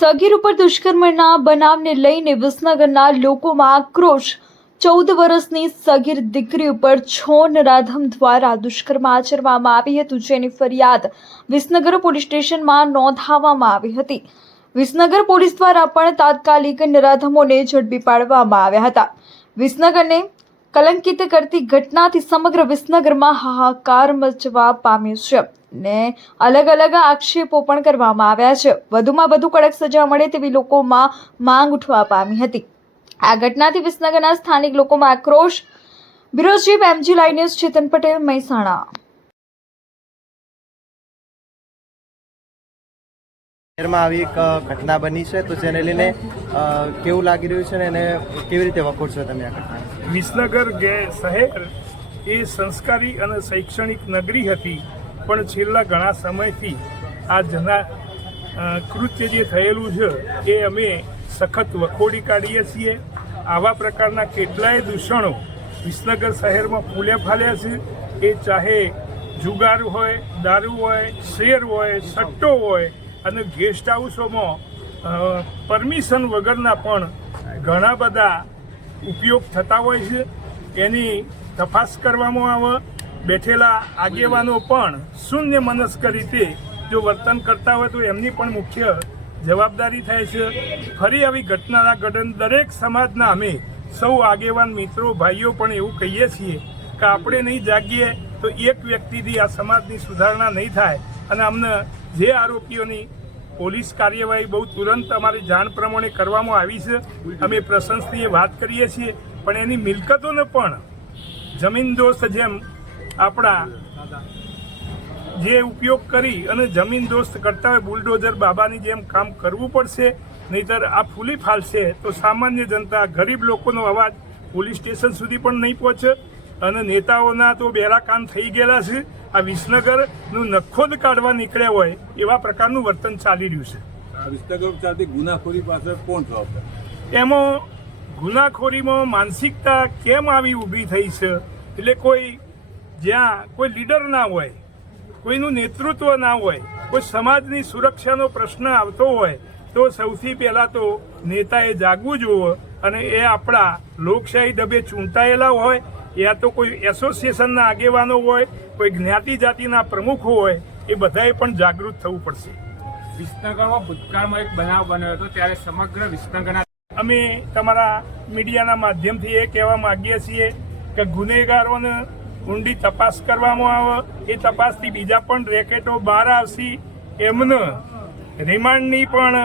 સગીર ઉપર દુષ્કર્મના બનાવને લઈને વિસનગરના લોકોમાં આક્રોશ. ચૌદ વર્ષની સગીર દીકરી ઉપર છોન રાધમ દ્વારા દુષ્કર્મ આચરવામાં આવી હતું, જેની ફરિયાદ વિસનગર પોલીસ સ્ટેશનમાં નોંધાવવામાં આવી હતી. વિસનગર પોલીસ દ્વારા પણ તાત્કાલિક નરાધમોને ઝડપી પાડવામાં આવ્યા હતા. વિસનગરને કલંકિત કરતી ઘટનાથી સમગ્ર વિસનગરમાં હાહાકાર મચવા પામ્યો છે ને અલગ અલગ આક્ષેપો પણ કરવામાં આવ્યા છે. વધુમાં વધુ કડક સજા મળે તેવી લોકોમાં માંગ ઉઠવા પામી હતી. આ ઘટનાથી વિસનગરના સ્થાનિક લોકોમાં આક્રોશ. Bureau chief MG lines Chetan Patel Mahesana. શહેરમાં આવી એક ઘટના બની છે. તો જેને લઈને કેવું લાગી રહ્યું છે ને એને કેવી રીતે વખોડશો તમે આ ઘટના? વિસનગર શહેર એ સંસ્કારી અને શૈક્ષણિક નગરી હતી, પણ છેલ્લા ઘણા સમયથી આ જના કૃત્ય જે થયેલું છે, એ અમે સખત વખોડી કાઢીએ છીએ. આવા પ્રકારના કેટલાય દૂષણો વિસનગર શહેરમાં ફૂલ્યા ફાલ્યા છે. એ ચાહે જુગાર હોય, દારૂ હોય, શેર હોય, સટ્ટો હોય અને ગેસ્ટ હાઉસોમાં પરમિશન વગરના પણ ઘણા બધા ઉપયોગ થતા હોય છે. એની તપાસ કરવામાં આવે. બેઠેલા આગેવાનો પણ શૂન્ય મનસ્ક રીતે જો વર્તન કરતા હોય તો એમની પણ મુખ્ય જવાબદારી થાય છે. ફરી આવી ઘટનાના ઘટન દરેક સમાજના અમે સૌ આગેવાન મિત્રો, ભાઈઓ પણ એવું કહીએ છીએ કે આપણે નહીં જાગીએ તો એક વ્યક્તિથી આ સમાજની સુધારણા નહીં થાય. અને અમને જે આરોપીઓની પોલીસ કાર્યવાહી બહુ તુરંત અમારી જાણ પ્રમાણે કરવામાં આવી છે. અમે પ્રશંસનીય વાત કરીએ છીએ, પણ એની મિલકતોને પણ જમીન દોસ્ત જેમ આપણા જે ઉપયોગ કરી અને જમીન દોસ્ત કરતા હોય બુલડોઝર બાબાની જેમ કામ કરવું પડશે, નહીતર આ ફૂલી ફાલશે, તો સામાન્ય જનતા, ગરીબ લોકોનો અવાજ પોલીસ સ્ટેશન સુધી પણ નહીં પહોંચે. અને નેતાઓના તો બેરા કાન થઈ ગયેલા છે. આ વિસનગરનું નખોદ કાઢવા નીકળ્યા હોય એવા પ્રકારનું વર્તન ચાલી રહ્યું છે. ચાલતી ગુનાખોરી પાસે કોણ જવાબદાર એમાં ગુનાખોરીમાં માનસિકતા કેમ આવી ઊભી થઈ છે? એટલે કોઈ જ્યાં કોઈ લીડર ના હોય કોઈનું નેતૃત્વ ના હોય કોઈ સમાજની સુરક્ષાનો પ્રશ્ન આવતો હોય તો સૌથી પહેલાં તો નેતાએ જાગવું જોઈએ અને એ આપણા લોકશાહી ડબે ચૂંટાયેલા હોય યા તો કોઈ એસોસિએશનના આગેવાનો હોય કોઈ જ્ઞાતિ જાતિના પ્રમુખો હોય એ બધાએ પણ જાગૃત થવું પડશે. વિસનગરમાં ભૂતકાળમાં એક બનાવ બન્યો હતો ત્યારે સમગ્ર વિસનગરના અમે તમારા મીડિયાના માધ્યમથી એ કહેવા માંગીએ છીએ કે ગુનેગારોને ઊંડી તપાસ કરવામાં આવે. એ તપાસથી બીજા પણ રેકેટો બહાર આવશે. એમને રિમાન્ડની પણ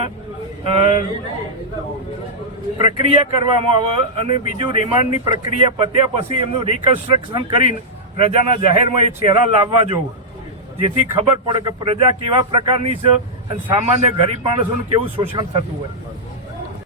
પ્રક્રિયા કરવામાં આવે અને બીજું રિમાન્ડની પ્રક્રિયા પત્યા પછી એમનું રિકન્સ્ટ્રક્શન કરીને પ્રજાના જાહેરમાં એ ચહેરા લાવવા જોવું. જેથી ખબર પડે કે પ્રજા કેવા પ્રકારની છે અને સામાન્ય ગરીબ માણસોનું કેવું શોષણ થતું હોય.